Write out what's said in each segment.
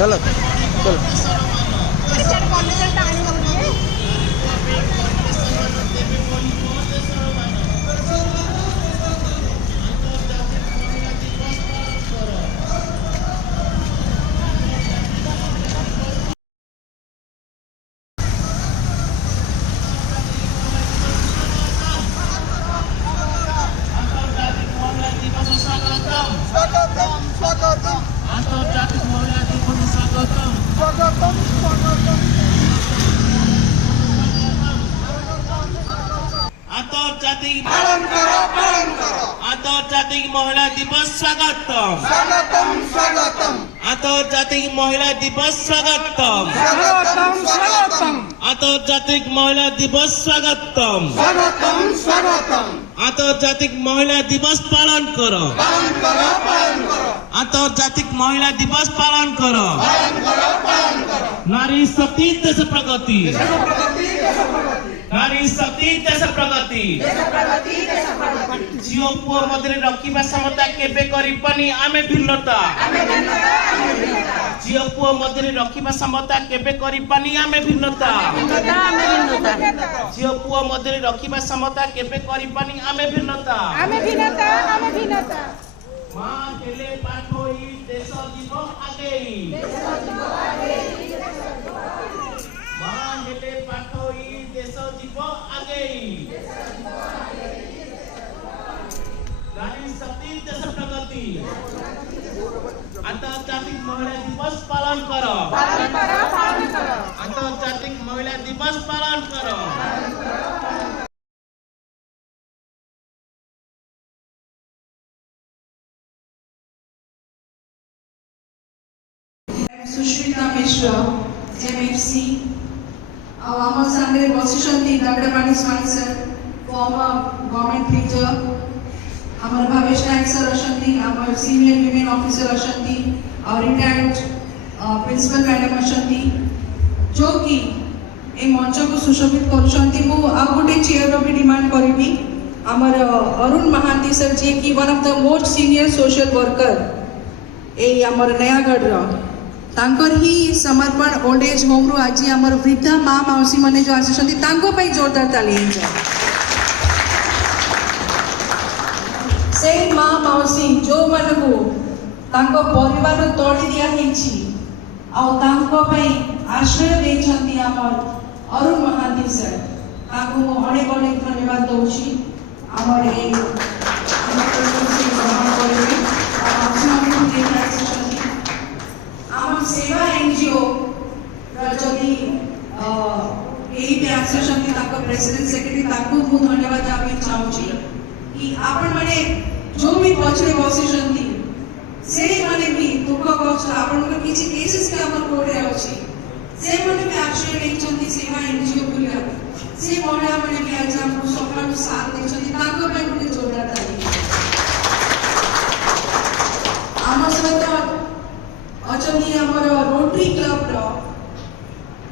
चलो चलो आंतर्जातिक महिला दिवस स्वागतम स्वागतम स्वागतम आंतर्जातिक महिला दिवस स्वागतम स्वागतम स्वागतम आंतर्जातिक महिला दिवस स्वागतम स्वागतम स्वागतम आंतर्जातिक महिला दिवस पालन करो पालन करो आंतर्जातिक महिला दिवस पालन करो पालन करो नारी शक्ति देश प्रगति नारी शक्ति देश प्रगति झियो पुओ मध्य रखा समता केबे करिपानी आमे भिन्नता झियो पुओ मध्य रखा समता केबे करिपानी आमे भिन्नता झियो पुओ मध्य रखा समता केबे करिपानी आमे भिन्नता मां हेले पाठोई देश जीव आगेई मां हेले पाठोई देश जीव आगेई नारी शक्ति देश प्रगति आंतर्जातिक महिला दिवस पालन करो आंतर्जातिक महिला दिवस पालन करो सुश्मिता मिश्र MFC आम सामने बसिंट दगड़पाणी स्वामी सर फॉर्मर गवर्नमेंट टीचर आमर भावेश नायक सर अच्छी आमर सीनियर विमेन ऑफिसर अच्छी और रिटायर्ड प्रिंसिपल मैडम अच्छी जो कि ए मंच को सुशोभित करुँच गोटे चेयर भी डिमांड करी आमर अरुण महांती सर जी की one of the most senior social worker ए आमर नयागढ़ तांकर ही समर्पण ओल्ड एज होम रु आज आमर वृद्धा माँ मौसी मैंने जो आसी जोरदार ताली से माँ मौसी जो मन को परिवार तोड़ी दिया आश्रय देछंती आमर अरुण महांती सर अनेक अनेक धन्यवाद दूसरी आमर सेवा एनजीओ जदि प्रेसिडेंट सेक्रेटरी बहुत धन्यवाद देवाई चाहूँगी कि आपण मैंने जो भी पछे बसी से मैंने भी दुख कष्ट आपण किसी केसेस के आम कोर्टे अच्छी से मैंने भी आश्रय नहीं सेवा एनजीओ बुलिया से महिला मैंने भी आज आप सकाल साथ देखते गोटे जोरदार ताली आम सहित अच्छी आमर rotary club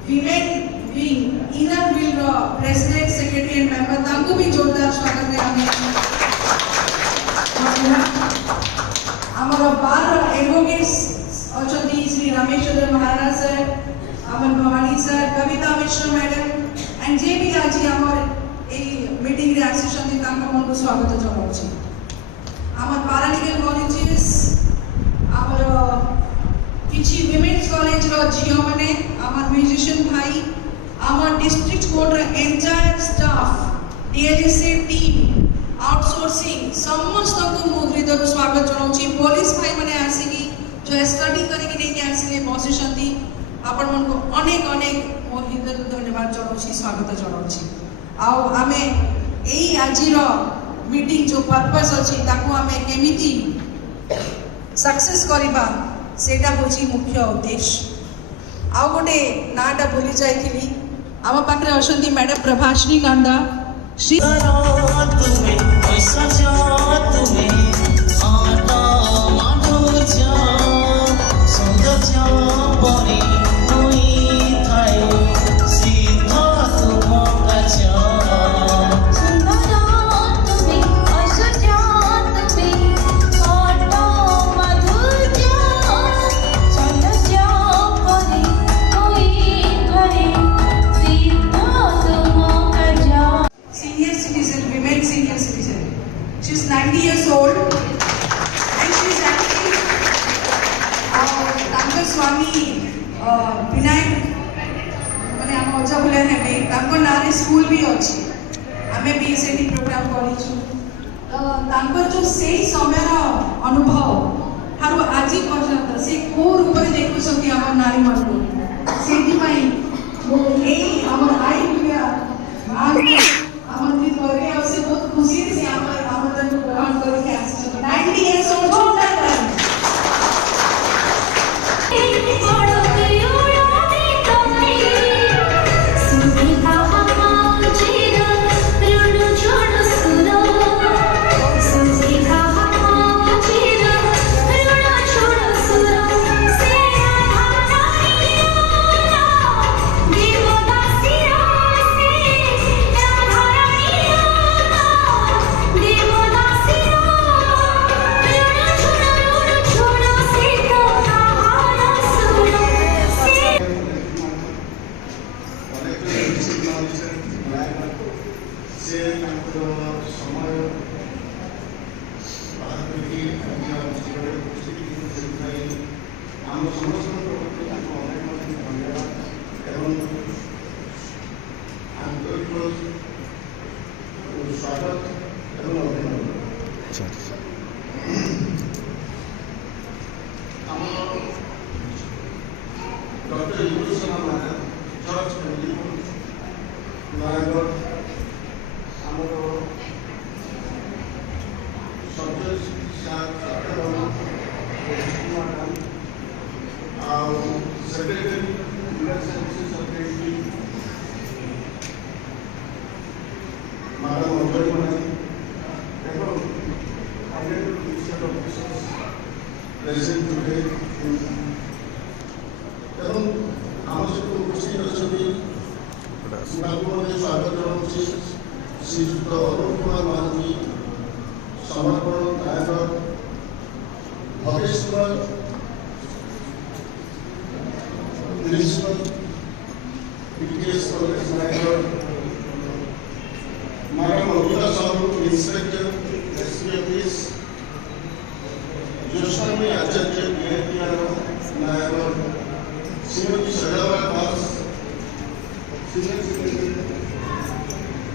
women wing inner will president secretary and member तांको भी जोरदार स्वागत है आमर बार एडवोकेट्स अच्छी श्री रमेश्वर महाराज सर आमर Bhavani sir Kavita Mishra madam and जे भी आज आमर ए मीटिंग रे आसीछंती तांको मन को स्वागत जनाउछि आमर पैरालीगल कॉलेजेस आमर किसी विमेन्स कॉलेज रो झियो माने आमर म्यूजिशियन भाई आमर डिस्ट्रिक्ट कोर्ट रो entire staff DLSA team outsourcing समस्त को मो हृदय स्वागत जनाउछि पुलिस भाई माने आसीकी जो स्टडी करिक नै के आसीले बसिसंती आपण मन को अनेक अनेक मो हृदय धन्यवाद जनाउछि स्वागत जनाउछि आ आमे एई आजि रो मीटिंग जो पर्पस अछि ताको आमे केमिति सक्सेस करिबा सेटा होची मुख्य उद्देश्य आ गोटे नाटा भूली जाइली आम पाखे अच्छी madam Prabhashini Gandha Shri old and she is actually ତାଙ୍କ ସ୍ୱାମୀ ବିନାୟକ ମାନେ ଆମ ଅଜା ଭଳିଆ ହେବେ ତାଙ୍କ ନାଁରେ ସ୍କୁଲ ବି ଅଛି ଆମେ ବି ସେଠି ପ୍ରୋଗ୍ରାମ କରିଛୁ ତ ତାଙ୍କର ଯେଉଁ ସେଇ ସମୟର ଅନୁଭବ ଠାରୁ ଆଜି ପର୍ଯ୍ୟନ୍ତ ସେ କୋଉ ରୂପରେ ଦେଖୁଛନ୍ତି ଆମ ନାରୀମାନଙ୍କୁ ସେଥିପାଇଁ ମୁଁ ଏଇ ଆମର ଆଇ ଇଣ୍ଡିଆ ଆମନ୍ତ୍ରିତ କରେ ଆଉ ସେ ବହୁତ ଖୁସିରେ ସେ ଆମନ୍ତ୍ରଣ ଗ୍ରହଣ କରିକି ଆସିଛନ୍ତି 90 years old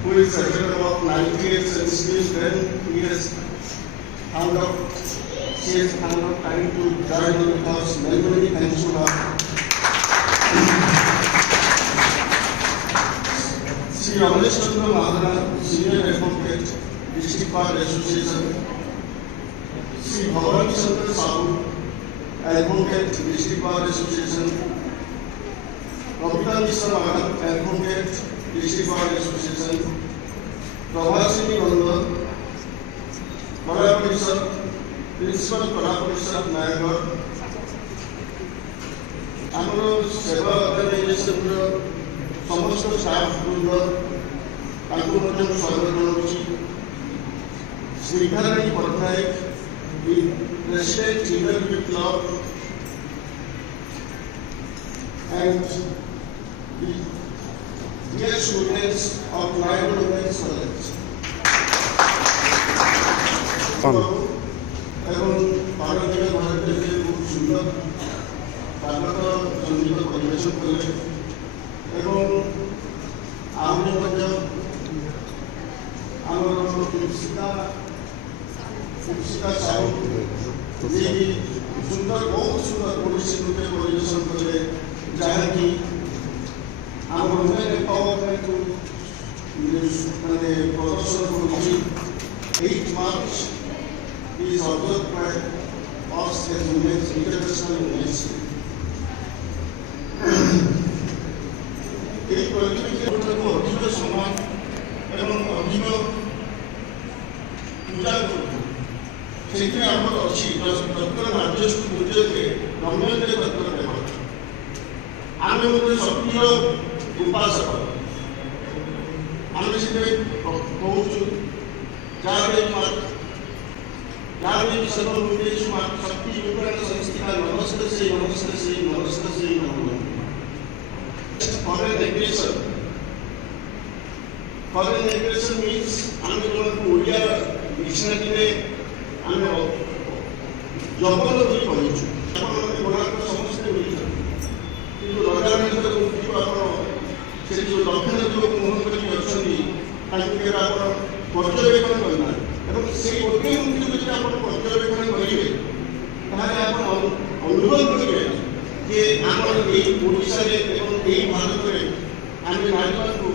who is settled about 90 years and still then he has found out, she has found out time to join the because many thanks to her. Sri Ramesh Chandra Mahara, Senior Advocate, District Bar Association, Sri Bhavani Chandra Sahu, Advocate, District Bar Association, Babita Mishra Mahara, Advocate, District Bar Association, Prabhasini Nanda, Paraparishad, Principal Paraparishad Nayagar, ଆମର ସେବା ଅର୍ଗାନାଇଜେସନର ସମସ୍ତ staff ବୃନ୍ଦ ତାଙ୍କୁ ମଧ୍ୟ ମୁଁ ସ୍ୱାଗତ ଜଣାଉଛି। Snigdharani Pattnaik, president Indian club and dear students of Nayagad Women's College. এবং ভারতীয় ভারতের যে খুব সুন্দর স্বাগত সঙ্গীত পরিবেশন কলে এবং আমি ମଧ୍ୟ ଆମର କୃଷିକା ସାହୁ ଯିଏ ସୁନ୍ଦର ବହୁତ ସୁନ୍ଦର ଓଡ଼ିଶୀ ନୃତ୍ୟ ପରିବେଷଣ କଲେ ଯାହାକି ଆମର ଓମେନ୍ ଏମ୍ପାୱାରମେଣ୍ଟକୁ ମାନେ ପ୍ରଦର୍ଶନ କରୁଛି। 8 March is observed by us as Women's International Women's Day. এই ପରିପ୍ରେକ୍ଷୀକୁ ଅଧିକ ସମାନ ଏବଂ ଅଧିକ ପୂଜା କରୁଛୁ। ସେଥିରେ ଆମର ଅଛି ଡକ୍ଟର ରାଜେଶ ପୂଜ୍ୟରେ ରମ୍ୟରେ ଡକ୍ଟର ଦେବ। ଆମେ ଗୋଟେ ସକ୍ରିୟ ଉପାସକ। ଆମେ ସେଥିରେ କହୁଛୁ ଯାହାବି सर्वभूतेषु शक्ति रूपेण संस्थिता नमस्ते से नमस्ते से नमस्ते से नमः। Foreign aggression means ଆମେ ଯୋଉମାନଙ୍କୁ ଓଡ଼ିଆ ଡିକ୍ସନାରୀରେ ଜଙ୍ଗଲ ବୋଲି କହିଛୁ। ଆପଣମାନେ କୋଣାର୍କ ସମସ୍ତେ ବୁଲିଛନ୍ତି, କିନ୍ତୁ ରଜାରାଣୀଙ୍କର ମୂର୍ତ୍ତିକୁ ଆପଣ ସେ ଯେଉଁ ଦକ୍ଷିଣ ଦିଗକୁ ମୁହଁ କରିକି ଅଛନ୍ତି ତାଙ୍କୁ କେବେ ଆପଣ ପର୍ଯ୍ୟବେକ୍ଷଣ କରିନାହାନ୍ତି। ଏବଂ ସେଇ ଗୋଟିଏ ମୂର୍ତ୍ତିକୁ ଯଦି ଆପଣ ପର୍ଯ୍ୟବେକ୍ଷଣ କରିବେ ତାହେଲେ ଆପଣ ଅନୁଭବ କରିବେ ଯେ ଆମର ଏଇ ଓଡ଼ିଶାରେ ଏବଂ ଏଇ ଭାରତରେ ଆମେ ନାରୀମାନଙ୍କୁ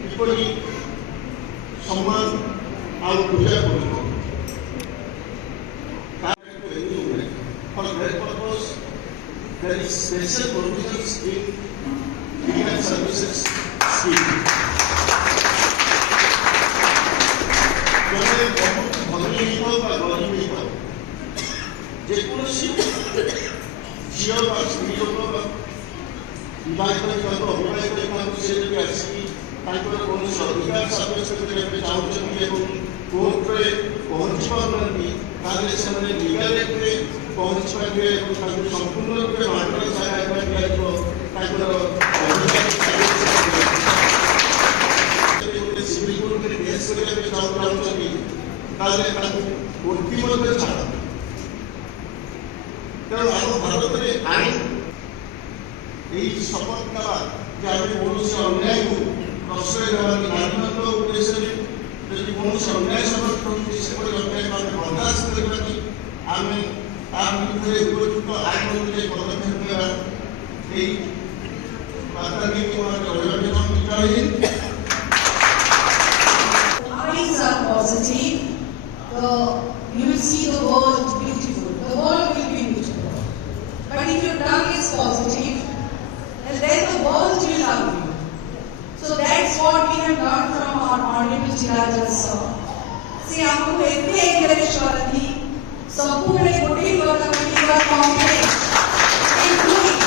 କିପରି ସମ୍ମାନ ଆଉ ପୂଜା କରୁଛୁ। For that purpose, there is special provisions in legal services scheme. जब बहुत धनी हो বা গরিব हो, যেকোনসি ঝিও বা স্ত্রী লোক বা বিবাহিত লোক অবিবাহিত লোক সে যদি আসি ତାଙ୍କର କୌଣସି ଅଧିକାର ସାବ୍ୟସ୍ତ କରିବାକୁ ଚାହୁଁଛନ୍ତି ଏବଂ କୋର୍ଟରେ ପହଞ୍ଚି ପାରୁନାହାନ୍ତି ତାହେଲେ ସେମାନେ ଲିଗାଲେଟ୍ରେ ପହଞ୍ଚି ପାରିବେ ଏବଂ ତାଙ୍କୁ ସମ୍ପୂର୍ଣ୍ଣ ରୂପେ ମାଗଣା ସହାୟତା ଦିଆଯିବ। ତାଙ୍କର ସିଭିଲ କୋର୍ଟରେ କେସ୍ କରିବାକୁ ଚାହୁଁଛନ୍ତି ତାହେଲେ ତାଙ୍କୁ କୋର୍ଟ ମଧ୍ୟ ଛାଡ଼। ତେଣୁ ଆମ ଭାରତରେ ଆଇନ ଏହି ଶପଥ ନେବା ଯେ ଆମେ କୌଣସି ଅନ୍ୟାୟକୁ ପ୍ରଶ୍ରୟ ଦେବାନି, ନାରୀମାନଙ୍କ ଉଦ୍ଦେଶ୍ୟରେ ଯଦି କୌଣସି ଅନ୍ୟାୟ ସମର୍ଥ ହେଉଛି ସେପରି ଅନ୍ୟାୟକୁ ଆମେ ବରଦାସ୍ତ କରିବାନି, ଆମେ ତା ବିରୁଦ୍ଧରେ ଉପଯୁକ୍ତ ଆଇନ ଅନୁଯାୟୀ ପଦକ୍ଷେପ ନେବା। ଏହି ବାର୍ତ୍ତା ନେଇକି ମୁଁ ରହିବାକୁ ଚାହୁଁଛି। ଜୟ Hind. Eyes are positive, you will see the world beautiful. The world will be beautiful. But if your tongue is positive, and then the world will love you. So that's what we have learned from our Honorable Jila Judge sir. See, हमको इतने encourage करती, सबको मेरे गोटे वाला मेरी बात confident, including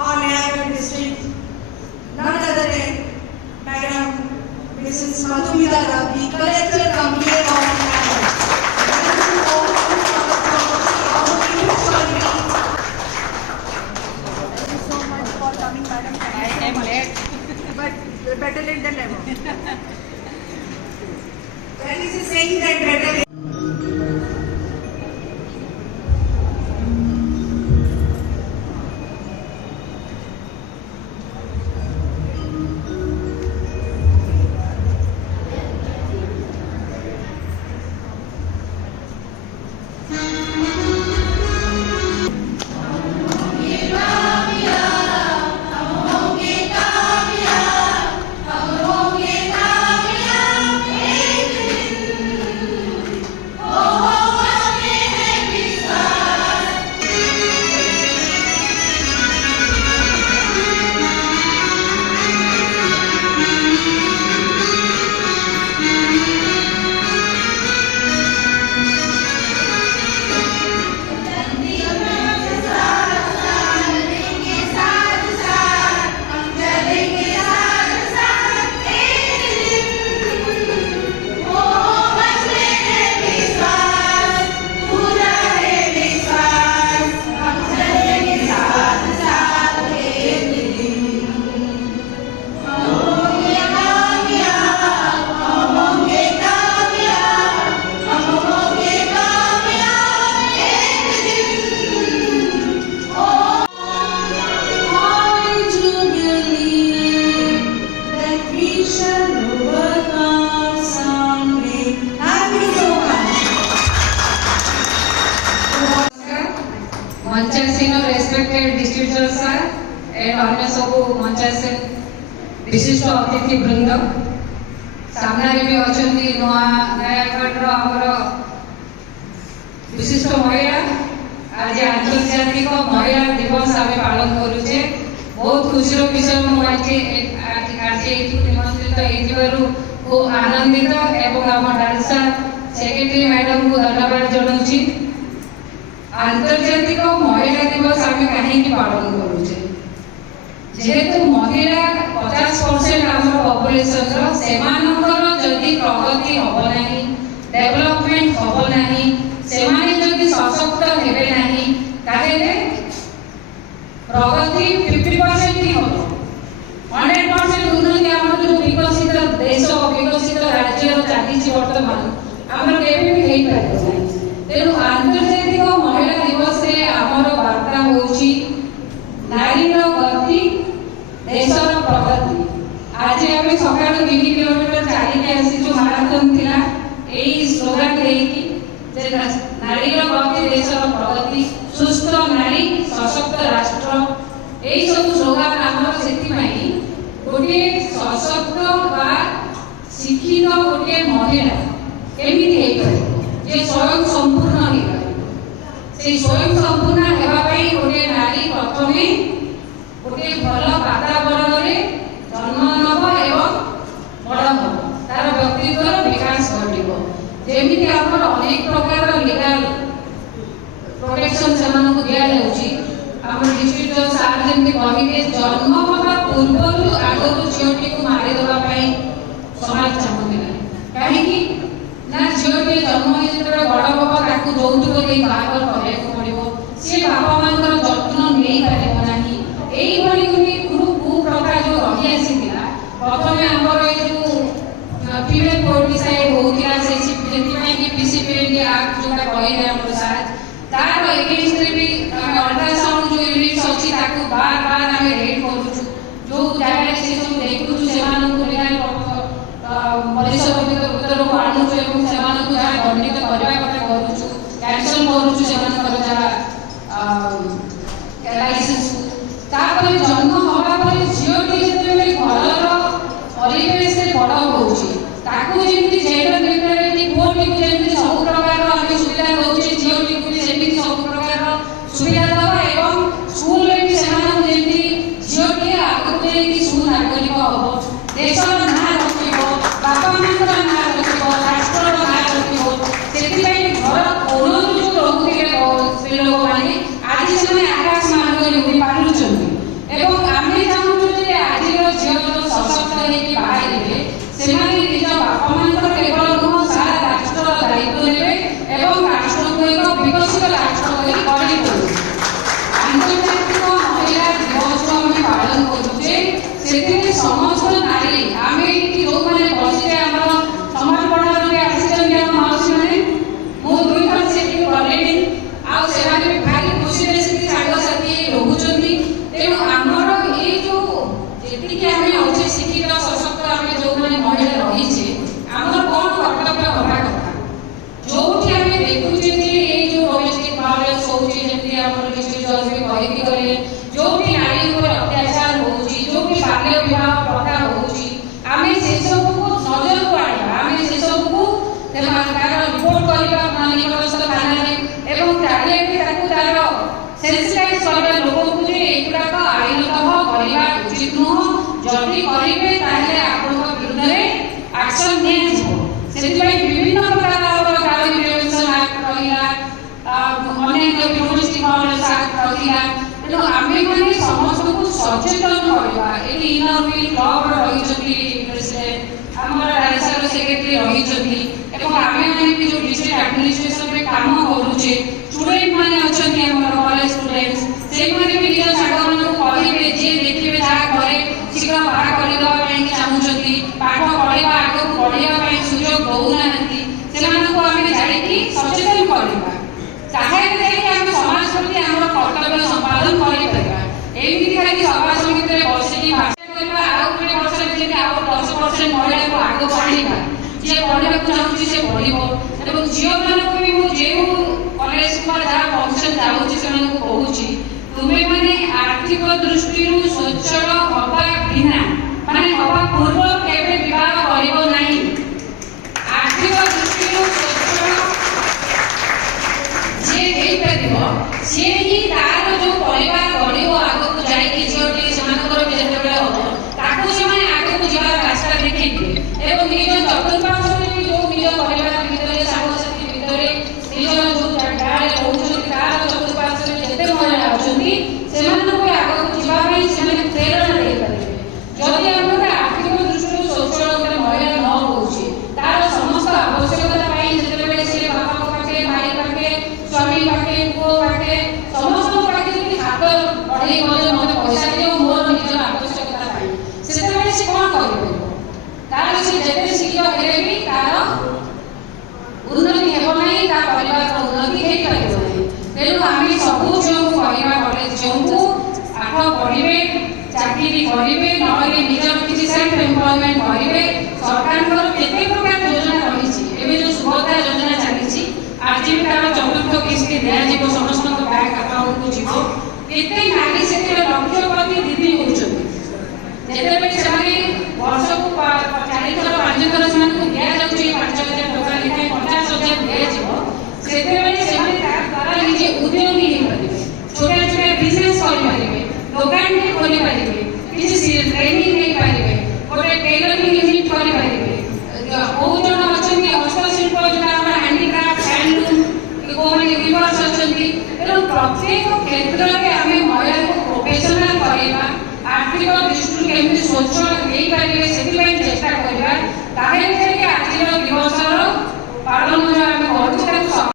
our Nayagarh district, none other than Madam Mrs. Madhumita Ravi, Collector Company of Nayagarh. Better late than never. That is a saying that better. मंचासीन रेस्पेक्टेड डिस्ट्रिब्यूटर सर एंड अन्य सब मंचासीन विशिष्ट अतिथि वृंद सामने भी अच्छा नयागढ़ आमर विशिष्ट महिला आज आंतर्जातिक महिला दिवस आम पालन करुचे। बहुत खुशी विषय मुझे आज निमंत्रित खूब आनंदित एवं आम डांसर सेक्रेटरी मैडम को धन्यवाद जनाऊँगी। आंतर्जातिक महिला दिवस आम कहीं पालन करुचे जेहेतु महिला 50% आम पपुलेशन जदि प्रगति हम ना डेवलपमेंट हम ना जदि सशक्त हेबे नहीं ताहेले प्रगति 50% ही हम 100% उन्नति आम जो विकसित देश विकसित राज्य चली वर्तमान आम केवे भी हो पार तेणु आंतर्जातिक महिला आज आम सका 3 किलोमीटर चलिक आसीचु माराथन थिला यही स्लोगान देकी जे नारीर गति देशर प्रगति सुस्थ नारी सशक्त राष्ट्र यही सब स्लोगान आमर से गोटे सशक्त बा शिक्षित गोटे महिला केमी स्वयं संपूर्ण से स्वयं संपूर्ण होगापी गोटे नारी प्रथम गोटे भल वातावरण में जन्म नब एवं बड़ हम तार व्यक्तित्व विकास घटी जमी आम अनेक प्रकार लीगल प्रोटेक्शन से दि आम डिस्ट्रिक्ट सार जमी कहे जन्म हवा पूर्व आगु झीटी को मारिदेवाई समाज चाहूँ कहीं ना झीटे जन्म जो बड़ हम ताकू যৌতুক दे बाहर करने पड़ो सी बापा मान जत्न नहीं पार ना यही कुप्रथा जो रही आसी प्रथम आमर जो फीमेल पोर्टिसाइड होता से पीसीपीएनडी एक्ट जो कहले आम सार तार एगेन्स्ट भी अल्ट्रासाउंड जो यूनिट्स अच्छी बार बार आम रेड करूँ जो जगह से सब देखु परिसर भर को आणुचु से जहाँ दंडित करने कथा करूँ कैंसल करूँ लाइसेंस जन्म हवा झीटी जो घर परिवेश बड़ होती जेंडर न्यूट्रालिटी पुओटी को जमी सब प्रकार आम सुविधा दौचे झीटी को भी सब प्रकार सुविधा दवा एवं स्कूल में भी झीटी आगे सुनागरिक हम देशर ना रखो बापा माँ ना रखो राष्ट्र ना रखो से घर कोण जो रोकते स्त्री लोक मैंने आज से आकाश मार्ग उड़ी पार्टी आम चाहूँ आज झील सशक्त होकर बाहर से निज बापा मान केवल नुह सारा राष्ट्र दायित्व ने राष्ट्र को एक विकसित राष्ट्र गढ़ी तोड़े आंतर्जातिक महिला दिवस को आम पालन करुचे से समस्त नारी आम जो मैंने बसते आम समर्पण आसी मासी मैंने मो 2 बार से गले आने भारी खुशी से सांगसाथी रोचुं तेणु आमर ये जो जी आम अच्छे शिक्षित सशक्त आम जो मैंने महिला रही आमर कौन कर्तव्य हवा कथा जो आम देखुचे जो डोमेस्टिक वायलेंस होती गले जो भी नारी अत्याचार होची जो भी बाल्य विवाह प्रथा होची आमे से सब को नजर को आइबा आमे से सब को तार रिपोर्ट करबा निकटस्थ थाना रे एवं टार्गेट ताकू तार सेंसिटाइज करबा लोक को जे एकुडा का आईनतः करबा उचित नुह जल्दी करिवे ताले आपन विरुद्ध रे एक्शन ने जिवो सेति विभिन्न प्रकार गाड़ी प्रिवेंशन एक्ट रहिला अनेक डोमेस्टिक वायलेंस एक्ट रहिला तेणु आम मैंने समस्त को सचेतन करवा ये इनर व्हील क्लब रही प्रेसिडेंट आम डायरेक्टर सेक्रेटरी रही आम मैंने जो डिस्ट्रिक्ट एडमिनिस्ट्रेशन में काम करुचे स्टूडेंट मैंने अच्छा कॉलेज स्टूडेंट्स से भी निज सांग कहे जी देखिए जहाँ घरे शीघ्र बाहर करदेवाई चाहूँगी पाठ पढ़ा आगे पढ़ाई सुजोग दौना से जाकि सचेतन करवा चाहे आम समाज प्रति आम कर्तव्य संपादन करमी खाली सभा समिति में बसिक भाषा आगे 10% महिला को आगे पढ़ा जी पढ़ा चाहूँगी से पढ़ो झील मानक भी मुझे कलेज जहाँ फंक्शन जाऊँगी से कहूँ तुम्हें मैंने आर्थिक दृष्टि स्वच्छल हवा बिना माने हवा पूर्व केवे विवाह करिबो नहीं आर्थिक दृष्टि स्वच्छल जे हेई परिबो से ही तार जो परिवार गढ़िबो आगो को जाई कि झियोटी समानकर जेतेबेले हो ताको से माने आगो को जीवा रास्ता देखिबे एवं निज चतुर्पार्श्व जो निज परिवार भितरे साथी भितरे निज जो जगारे रहउछन तार चतुर्पार्श्व जेते महिला अछंती सेमाननको आगो को जीवा पई सेमाने प्रेरणा दे परिबे जदि हमर आर्थिक दृष्टि स्वच्छल महिला न होउछि तार समस्त आवश्यकता पई जेतेबेले से बापा पाखे भाई पाखे स्वामी पाखे पुओ पाखे समस्त पाखे जदि हाथ बढ़ाई गले मते पैसा दियो मोर निज आवश्यकता पई सेतेबेले से कोन करिबे तार से जेते शिक्षा हेले भी तार उन्नति हेबो नहीं ता परिवार उन्नति हेई परिबो नहीं तेणु आमे सबु जो कहवा कॉलेज जो पाठ पढ़े चाकरी करेंगे ना निजर किसी सेल्फ एम्प्लॉयमेंट करेंगे सरकार केते प्रकार योजना रही एवं जो सुभद्रा योजना चली आजीविकार चतुर्थ किस्ती दिज्व समस्त बैंक अकाउंट को जीव केते नारी से लक्षपति दीदी होते वर्ष को 4 थर 5 थर से दि जाऊँगी 5,000 टका लिखाई 50,000 दि द्वारा निजे उद्योगी छोटा छोटा बिजनेस करेंगे दुकान खोली पारे किसी ट्रेनिंग नहीं पारे गोटे टेलरिंग यूनिट करेंगे बहुत जन अच्छा हस्तशिल्प जो हैंडीक्राफ्ट हैंडलूम कौन रिवर्स अच्छा तेणु प्रत्येक क्षेत्र में आम महिला को प्रोफेशनल करवा आर्थिक दृष्टि केमी स्वच्छ नहीं पारे से चेष्टा करवा आज दिवस पालन जो आम करूँ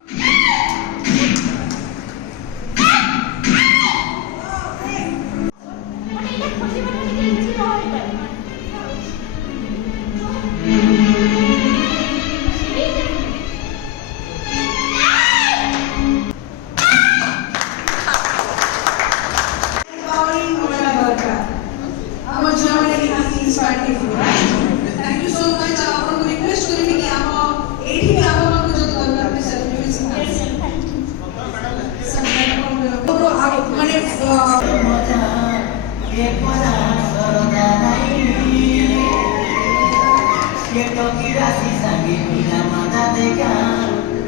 Thank you so much. आपको रिक्वेस्ट करेंगे कि आप एठी में आप को जो दरकार में सेलिब्रेशन सब तो आप माने एक मना सरोदा नहीं ये तो की राशि संगे मिला माता देखा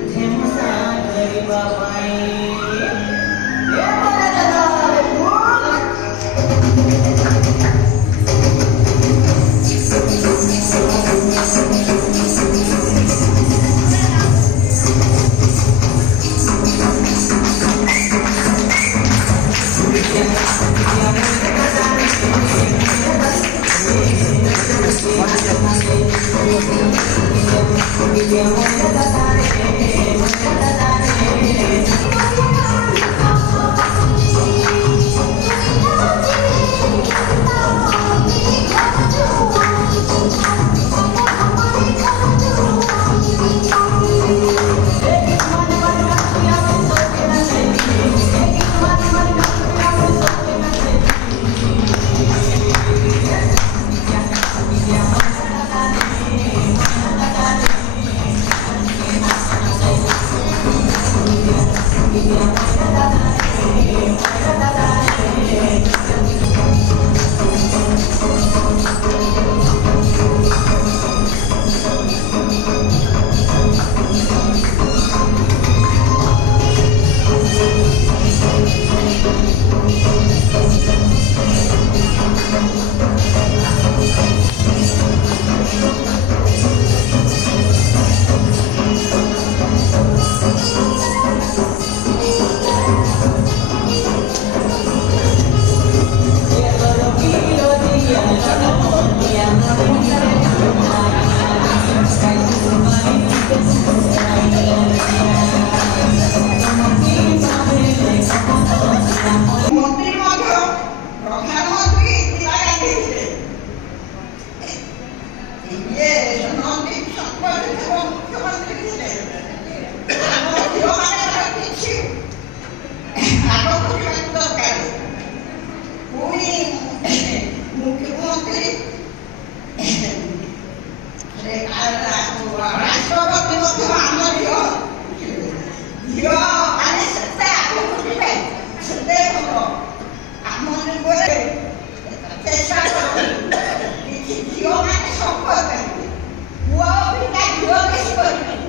झेमुसा गरीब पाई ये मना दादा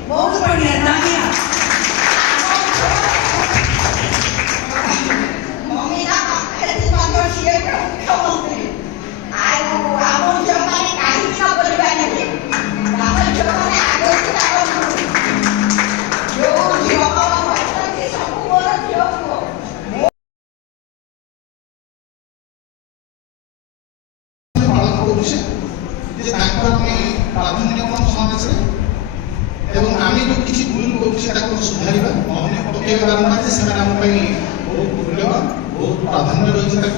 बहुत बढ़िया तालियां सुधार अन्य पकेबा कारण से बहुत मूल्यवान बहुत प्राधान्य रही है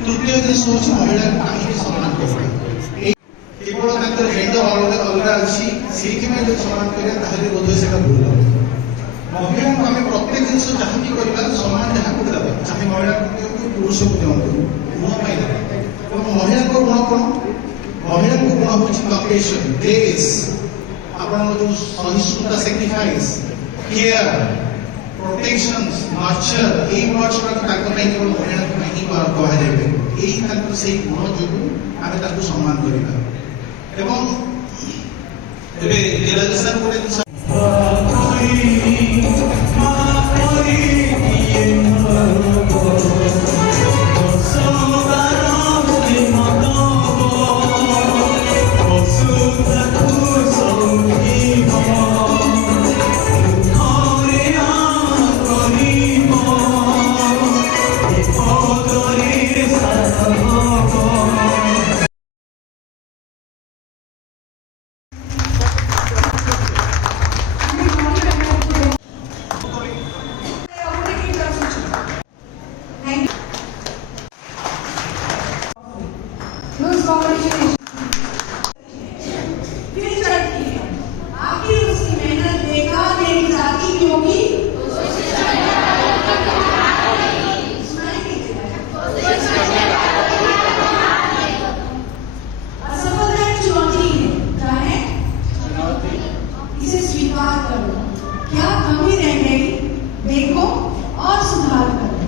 तृतीय जिन हूँ महिला कहीं सम्मान केवल जेंडर अलग अलग अच्छी से सम्मान करें बोध से भूल महिला को आम प्रत्येक जिन जहाँ भी कर सम्मान जहाँ को देवा चाहे महिला को पुरुष को दिखाँ गुण पाइला महिला को गुण कौन महिला को गुण हूँ लोकेशन ग्रेस आपण जो सहिष्णुता सैक्रिफाइस केयर प्रोटेक्शन नर्चर ये वर्ड्स केवल महिला को नहीं कहुए यही से गुण जो आम सम्मान करवा एवं गोटे क्या कमी रह गई देखो और सुधार करो।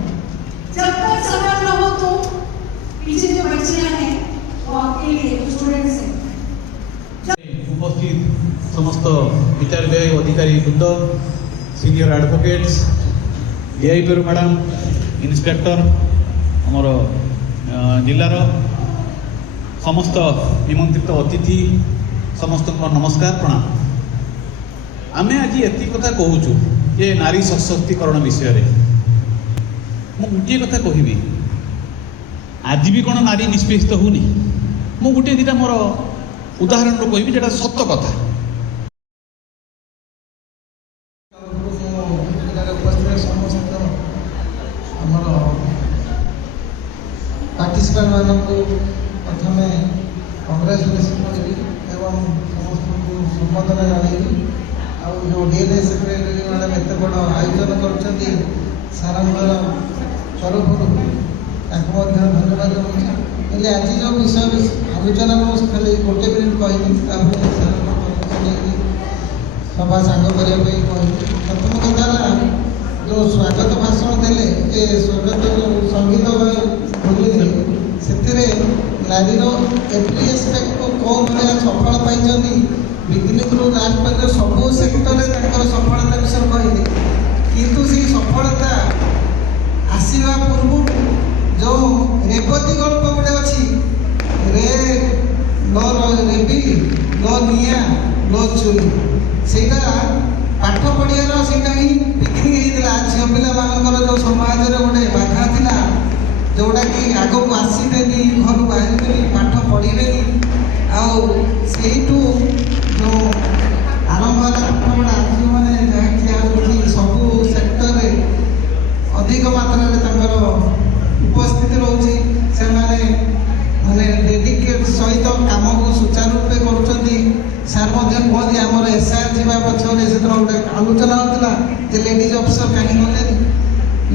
जब तक समझ न हो तो पीछे जो बच्चियां हैं वो आपके लिए स्टूडेंट्स हैं। उपस्थित समस्त विचारव्यय अधिकारी वृंद senior advocates AIP madam inspector आमर जिलार समस्त निमंत्रित अतिथि समस्त नमस्कार प्रणाम। आमे आज एति कथा कहूँ जे नारी सशक्तिकरण विषय मु गोटे कथा कहबी आज भी कौन नारी निष्पेषित होनी मु गोटे दीटा मोर उदाहरण कहबी जेटा सत्य कथा। पार्टिसिपेंट मानक प्रथम कंग्रेचुलेसन करी एवं समस्त को संबोधन जनइबी आउ जो डीएनए सेक्रेटरी मैडम एत बड़ आयोजन कर सारंगर तरफ धन्यवाद दूसरी आज जो विषय आलोचना खाली गोटे मिनिट कही सभा सांग करने प्रथम कथा जो स्वागत भाषण देले जे स्वागत संगीत बोलिले से नारी एवरी एस्पेक्ट को कौन भाया सफल पाई बिजनेस रू लास्ट पर्यटन सबू सेक्टर सफलता विषय कहले किंतु से सफलता आसवा पूर्व जो रेवती गल्प गोटे अच्छी रे लो रेबी लो निया लो चुरी से पाठ पढ़ियार से पिकनिक होता झील पिला जो समाज में गोटे बाधा था जोटा कि आग को आसबे घर बाहर पाठ पढ़े आईठू जो आरंभ पाठपढ़ा आज मैंने सबू सेक्टर अधिक मात्रा उपस्थित रोचे से माने डेडिकेट सहित कम को सुचारू रूपे कर सार कहते आमर एसआर जावा पछे से गोटे आलोचना होता जे लेडीज अफिसर कहीं गले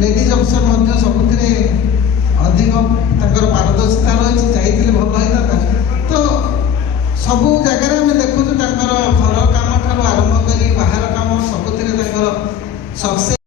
लेडीज अफिसर सबुति अधिक पारदर्शिता रही जाइए भल होता तो सबू जगह आम देखु घर काम ठार आरंभ कर बाहर काम सबुति सक्सेस